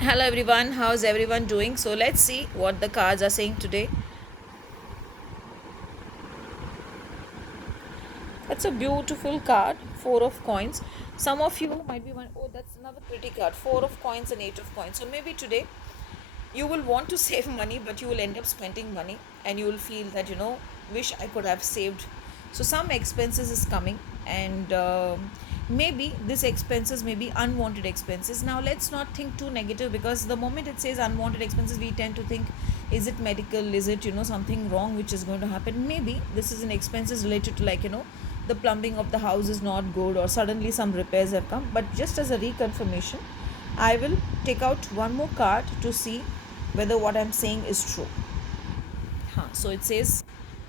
Hello everyone, how's everyone doing? So let's see what the cards are saying today. That's a beautiful card, four of coins. Some of you might be wondering, oh, that's another pretty card, four of coins and eight of coins. So maybe today you will want to save money, but you will end up spending money, and you will feel that wish I could have saved. So some expenses is coming, and maybe this expenses may be unwanted expenses. Now let's not think too negative, because the moment it says unwanted expenses, we tend to think, is it medical, is it something wrong which is going to happen. Maybe this is an expenses related to, like, the plumbing of the house is not good, or suddenly some repairs have come. But just as a reconfirmation, I will take out one more card to see whether what I'm saying is true. So it says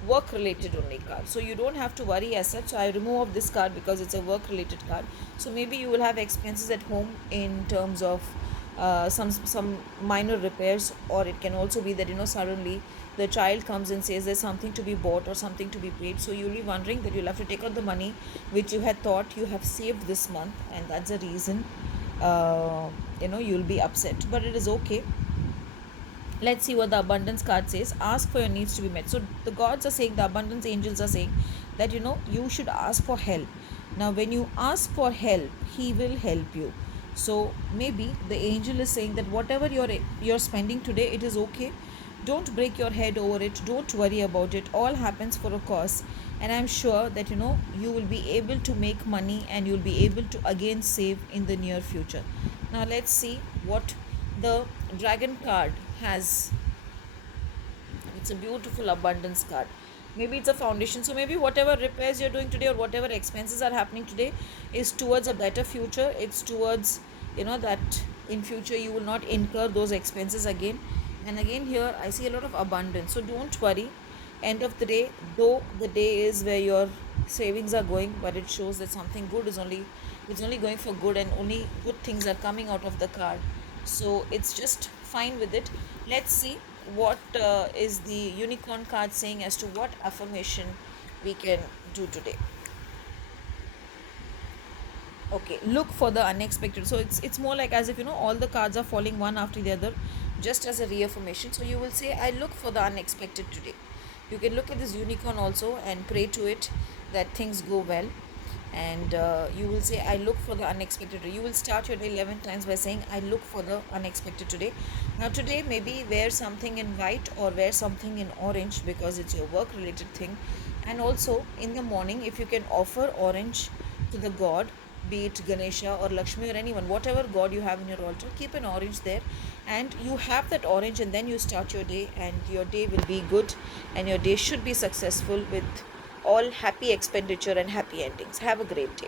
work related only card. So you don't have to worry as such. So I remove of this card because it's a work related card. So maybe you will have expenses at home in terms of some minor repairs, or it can also be that suddenly the child comes and says there's something to be bought or something to be paid. So you'll be wondering that you'll have to take out the money which you had thought you have saved this month, and that's the reason you'll be upset. But it is okay. Let's see what the abundance card says. Ask for your needs to be met. So the gods are saying, the abundance angels are saying that you should ask for help. Now when you ask for help, he will help you. So maybe the angel is saying that whatever you're spending today, it is okay. Don't break your head over it, don't worry about it. All happens for a cause, and I'm sure that you will be able to make money, and you'll be able to again save in the near future. Now let's see what the dragon card has. It's a beautiful abundance card. Maybe it's a foundation. So maybe whatever repairs you're doing today, or whatever expenses are happening today, is towards a better future. It's towards that in future you will not incur those expenses again. And again, here I see a lot of abundance. So don't worry. End of the day, though the day is where your savings are going, but it shows that something good is only, it's only going for good, and only good things are coming out of the card. So it's just fine with it. Let's see what is the unicorn card saying as to what affirmation we can do today. Okay, look for the unexpected. So it's more like as if all the cards are falling one after the other, just as a reaffirmation. So you will say, I look for the unexpected today. You can look at this unicorn also and pray to it that things go well. And you will say, I look for the unexpected. You will start your day 11 times by saying, I look for the unexpected today. Now today, maybe wear something in white or wear something in orange, because it's your work related thing. And also in the morning, if you can offer orange to the god, be it Ganesha or Lakshmi or anyone, whatever god you have in your altar, keep an orange there, and you have that orange, and then you start your day, and your day will be good, and your day should be successful with all happy expenditure and happy endings. Have a great day.